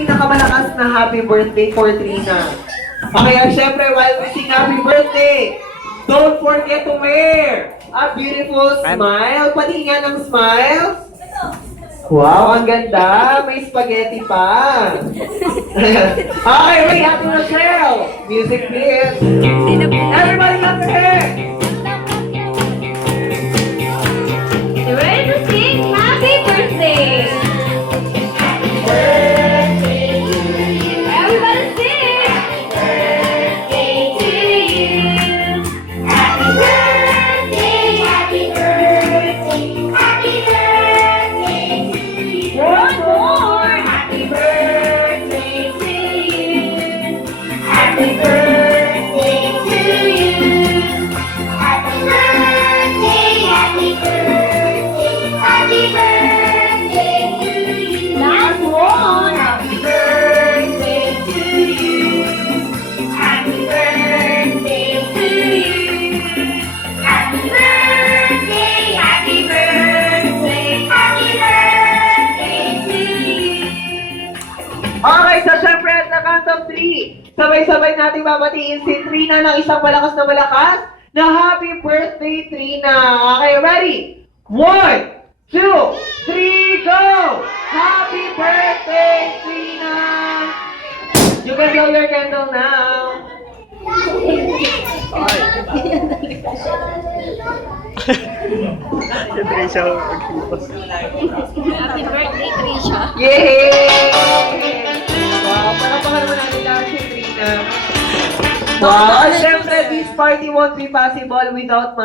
pinakamalakas na happy birthday for Trina. Kaya syempre, while we sing happy birthday, don't forget to wear a beautiful smile. Pati nga ng smile. Wow, ang ganda. May spaghetti pa. Okay, ready, Happy Rochelle. Music please. Everybody clap your hands. You ready to sing happy birthday? Happy birthday to you. Everybody sing. Happy birthday to you. Happy birthday, happy birthday, happy birthday to you. One more. Happy birthday to you. Happy birthday to you. Happy birthday, happy birthday, happy birthday to you. Last one. Happy birthday to you. Happy birthday to you. Happy birthday, happy birthday, happy birthday to you. Okay, so syempre at the count of 3, sabay-sabay natin babatiin si Trina ng isang malakas na happy birthday, Trina. Okay, ready? 1, 2, 3, go! Happy birthday, Trina! You can blow your candle now. Siyempre siya mag-focus. Happy birthday, Trisha. Yay! Wow, palapakan mo natin lahat si Trina. Wow, syempre, this party won't be possible without